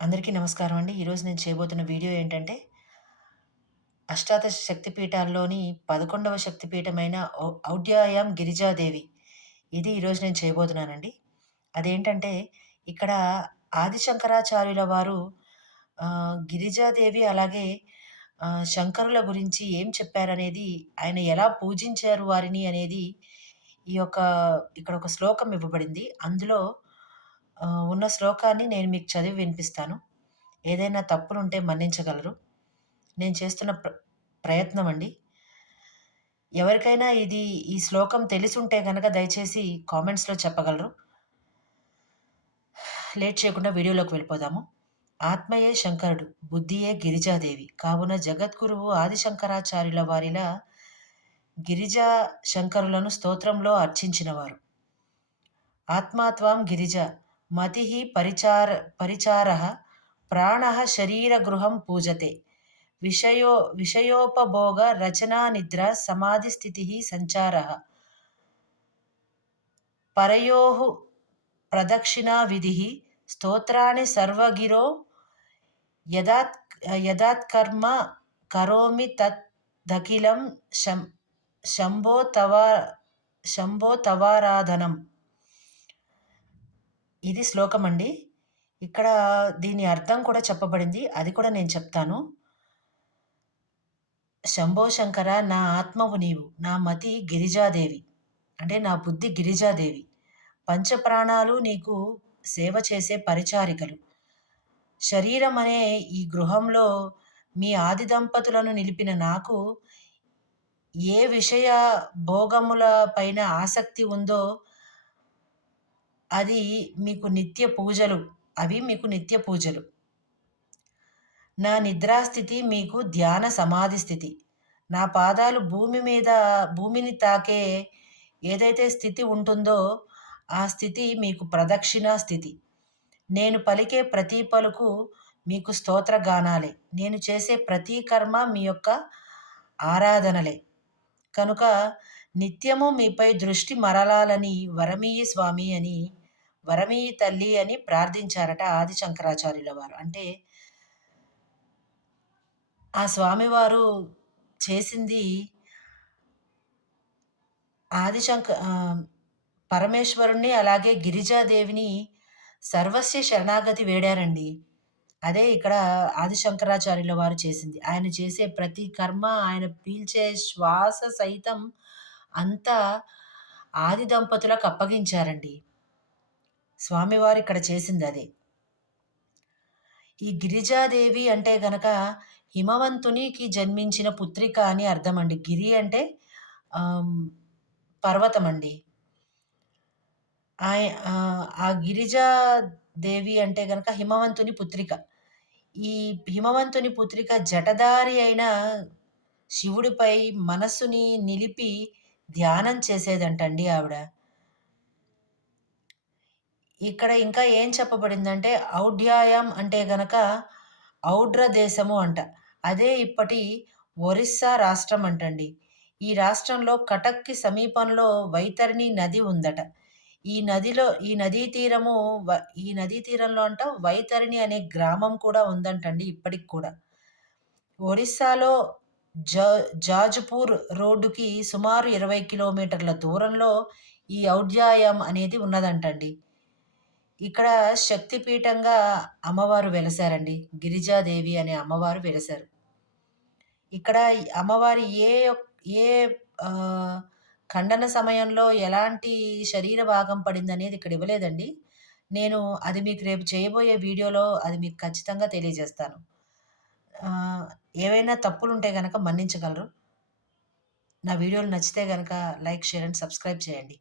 అందరికీ నమస్కారం అండి. ఈరోజు నేను చేయబోతున్న వీడియో ఏంటంటే, అష్టాదశ శక్తిపీఠాల్లోని 11వ శక్తిపీఠమైన ఔడ్యాయం గిరిజాదేవి. ఇది ఈరోజు నేను చేయబోతున్నానండి. అదేంటంటే, ఇక్కడ ఆది శంకరాచార్యుల వారు గిరిజాదేవి అలాగే శంకరుల గురించి ఏం చెప్పారనేది, ఆయన ఎలా పూజించారు వారిని అనేది, ఈ యొక్క ఇక్కడ ఒక శ్లోకం ఇవ్వబడింది. అందులో ఉన్న శ్లోకాన్ని నేను మీకు చదివి వినిపిస్తాను. ఏదైనా తప్పులుంటే మన్నించగలరు. నేను చేస్తున్న ప్రయత్నం అండి. ఎవరికైనా ఈ శ్లోకం తెలిసుంటే గనక దయచేసి కామెంట్స్‌లో చెప్పగలరు. లేట్ చేయకుండా వీడియోలోకి వెళ్ళిపోదాము. ఆత్మయే శంకరుడు, బుద్ధియే గిరిజాదేవి. కావున జగద్గురువు ఆది శంకరాచార్యుల వారిలా గిరిజా శంకరులను స్తోత్రంలో అర్చించినవారు. ఆత్మా త్వాం గిరిజా మతిః పరిచారః ప్రాణః శరీరగృహం పూజతే. విషయోపభోగ రచనా నిద్ర సమాధి స్థితిః సంచారః. పరయోః ప్రదక్షిణా విధిః స్తోత్రాణి సర్వగిరో యదాత్కర్మ కరోమి తదఖిలం శంభో తవారాధనం. ఇది శ్లోకం అండి. ఇక్కడ దీని అర్థం కూడా చెప్పబడింది. అది కూడా నేను చెప్తాను. శంభో శంకర, నా ఆత్మవు నీవు, నా మతి గిరిజాదేవి, అంటే నా బుద్ధి గిరిజాదేవి. పంచప్రాణాలు నీకు సేవ చేసే పరిచారికలు. శరీరం అనే ఈ గృహంలో మీ ఆది దంపతులను నిలిపిన నాకు ఏ విషయ భోగముల పైన ఆసక్తి ఉందో అది మీకు నిత్య పూజలు. అవి మీకు నిత్య పూజలు. నా నిద్రాస్థితి మీకు ధ్యాన సమాధి స్థితి. నా పాదాలు భూమిని తాకే ఏదైతే స్థితి ఉంటుందో ఆ స్థితి మీకు ప్రదక్షిణా స్థితి. నేను పలికే ప్రతి పలుకు మీకు స్తోత్రగానాలే. నేను చేసే ప్రతి కర్మ మీ యొక్క ఆరాధనలే. కనుక నిత్యము మీపై దృష్టి మరలాలని వరమీయి స్వామి అని, వరమీయి తల్లి అని ప్రార్థించారట ఆది శంకరాచార్యుల వారు. అంటే ఆ స్వామివారు చేసింది పరమేశ్వరుణ్ణి అలాగే గిరిజాదేవిని సర్వస్య శరణాగతి వేడారండి. అదే ఇక్కడ ఆది శంకరాచార్యుల వారు చేసింది. ఆయన చేసే ప్రతి కర్మ, ఆయన పీల్చే శ్వాస సైతం అంతా ఆది దంపతులకు అప్పగించారండి. స్వామివారు ఇక్కడ చేసింది అదే. ఈ గిరిజాదేవి అంటే గనక హిమవంతునికి జన్మించిన పుత్రిక అని అర్థమండి. గిరి అంటే పర్వతం అండి. ఆ గిరిజాదేవి అంటే గనక హిమవంతుని పుత్రిక. ఈ హిమవంతుని పుత్రిక జటధారి అయిన శివుడిపై మనస్సుని నిలిపి ధ్యానం చేసేదంటండి ఆవిడ. ఇక్కడ ఇంకా ఏం చెప్పబడిందంటే ఔడ్యాయం అంటే గనక ఔడ్ర దేశము అంట. అదే ఇప్పటి ఒరిస్సా రాష్ట్రం అంటండి. ఈ రాష్ట్రంలో కటక్‌కి సమీపంలో వైతరణి నది ఉందట. ఈ నదీ తీరంలో అంట వైతరణి అనే గ్రామం కూడా ఉందంటండి ఇప్పటికి కూడా. ఒరిస్సాలో జాజ్‌పూర్ రోడ్డుకి సుమారు 20 కిలోమీటర్ల దూరంలో ఈ ఔడ్యాయం అనేది ఉన్నదంటండి. ఇక్కడ శక్తిపీఠంగా అమ్మవారు వెలసారండి. గిరిజాదేవి అనే అమ్మవారు వెలసారు. ఇక్కడ అమ్మవారి ఏ ఖండన సమయంలో ఎలాంటి శరీర భాగం పడిందనేది ఇక్కడ ఇవ్వలేదండి. నేను అది మీకు రేపు చేయబోయే వీడియోలో అది మీకు ఖచ్చితంగా తెలియజేస్తాను. ఏవైనా తప్పులుంటే గనక మన్నించగలరు. నా వీడియోలు నచ్చితే గనక లైక్, షేర్ అండ్ సబ్స్క్రైబ్ చేయండి.